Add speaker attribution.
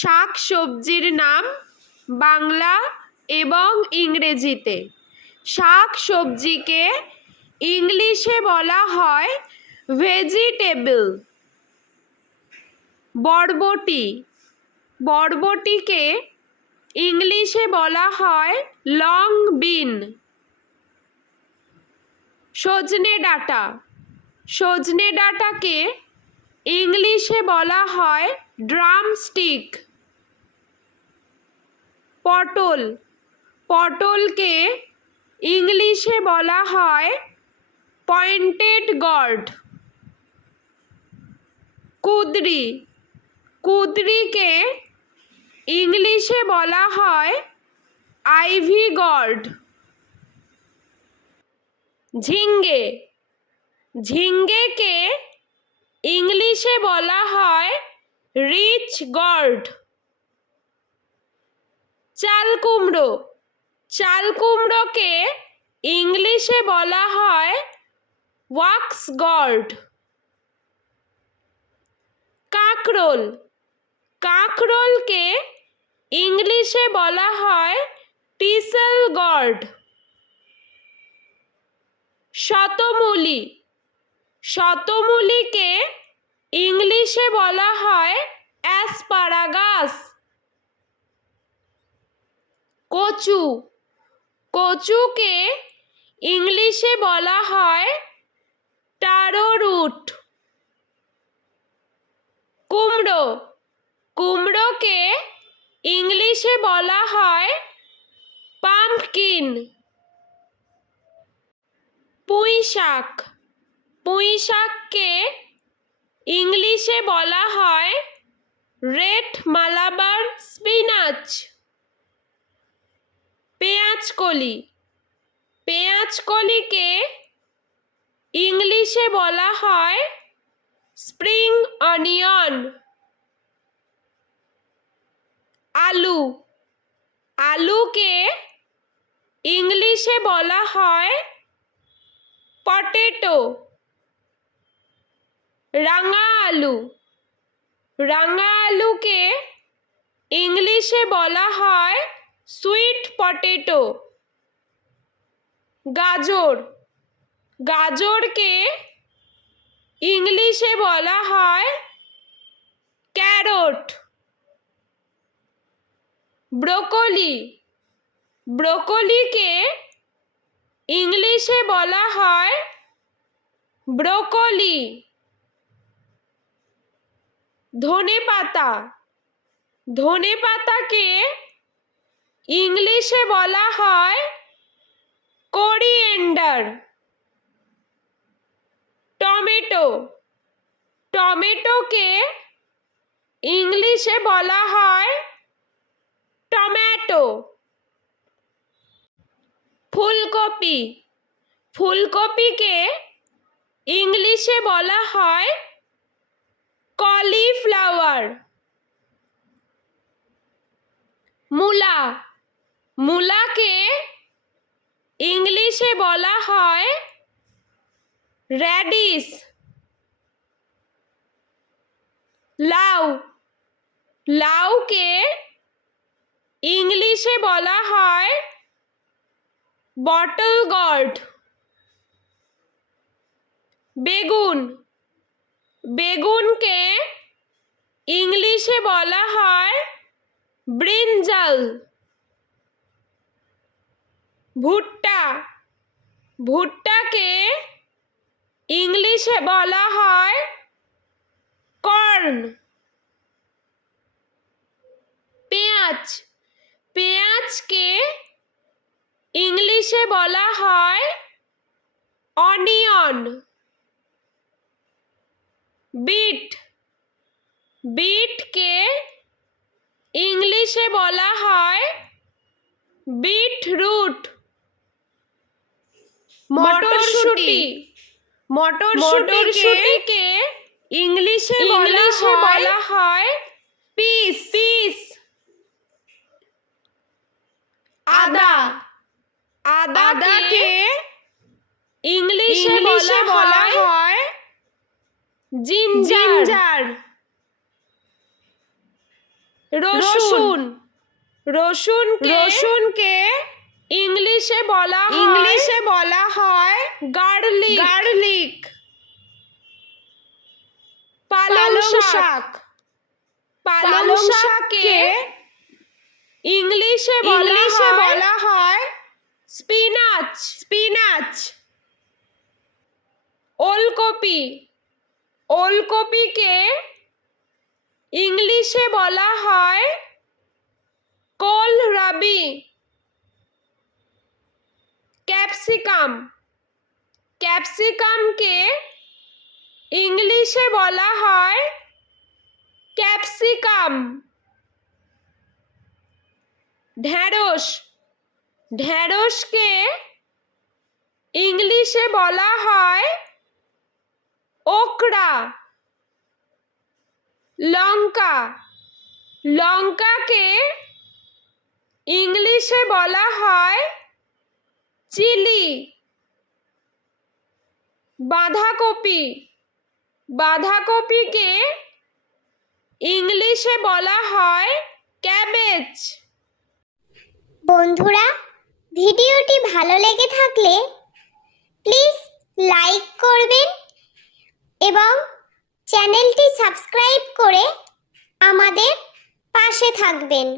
Speaker 1: শাক সবজির নাম বাংলা এবং ইংরেজিতে শাক সবজিকে ইংলিশে বলা হয় ভেজিটেবল বরবটি বরবটিকে ইংলিশে বলা হয় লং বিন সজনে ডাটা সজনে ডাটাকে ইংলিশে বলা হয় ড্রামস্টিক পটল পটলকে ইংলিশে বলা হয় পয়েন্টেড গড কুদরি কুদরিকে ইংলিশে বলা হয় আইভি গড ঝিঙ্গে ঝিঙ্গেকে ইংলিশে বলা হয় রিচ গড চাল কুমড়ো চাল কুমড়োকে ইংলিশে বলা হয় ওয়াক্স গর্ড কাঁকরোল কাঁকরোলকে ইংলিশে বলা হয় টিসেল গর্ড শতমূলি শতমূলিকে ইংলিশে বলা হয় অ্যাসপারাগাস কচু কচুকে ইংলিশে বলা হয় টারো রুট কুমড়ো কুমড়োকে ইংলিশে বলা হয় পাম্পকিন পুঁই শাক পুঁই শাককে ইংলিশে বলা হয় রেড মালাবার স্পিনাচ কলি পেঁয়াজ কলিকে ইংলিশে বলা হয় স্প্রিং অনিয়ন আলু আলুকে ইংলিশে বলা হয় পটেটো রাঙা আলু রাঙা আলুকে ইংলিশে বলা হয় সুইট পটেটো গাজর গাজরকে ইংলিশে বলা হয় ক্যারট ব্রোকলি ব্রোকলিকে ইংলিশে বলা হয় ব্রোকলি ধনে পাতা ধনে পাতাকে ইংলিশে বলা হয় কোরিয়েন্ডার টমেটো টমেটোকে ইংলিশে বলা হয় টমেটো ফুলকপি ফুলকপিকে ইংলিশে বলা হয় কলিফ্লাওয়ার মূলা মূলাকে ইংলিশে বলা হয় র্যাডিস লাউ লাউকে ইংলিশে বলা হয় বটল গর্ড বেগুন বেগুনকে ইংলিশে বলা হয় ব্রিঞ্জাল ভুট্টা ভুট্টাকে ইংলিশে বলা হয় কর্ন পেঁয়াজ পেঁয়াজকে ইংলিশে বলা হয় অনিয়ন বিট বিটকে ইংলিশে বলা হয় বিট রুট মটরশুটি মটরশুটিকে ইংলিশে ইংলিশে বলা হয় পিস পিস আদা আদা আদাকে ইংলিশে বলা হয় জিঞ্জার রসুন রসুন রসুনকে ইংলিশে বলা ইংলিশে বলা হয় গার্লিক গার্লিক পালং শাক পালং শাককে ইংলিশে ইংলিশে বলা হয় স্পিনাচ স্পিনাচ ওলকপি ওলকপিকে ইংলিশে বলা হয় কোল রবি ক্যাপসিকাম ক্যাপসিকামকে ইংলিশে বলা হয় ক্যাপসিকাম ঢ্যাঁড়স ঢ্যাঁড়সকে ইংলিশে বলা হয় ওকড়া লঙ্কা লঙ্কাকে ইংলিশে বলা হয় চিলি বাঁধাকপি বাঁধাকপিকে ইংলিশে বলা হয় ক্যাবেজ বন্ধুরা ভিডিওটি ভালো লেগে থাকলে প্লিজ লাইক করবেন এবং চ্যানেলটি সাবস্ক্রাইব করে আমাদের পাশে থাকবেন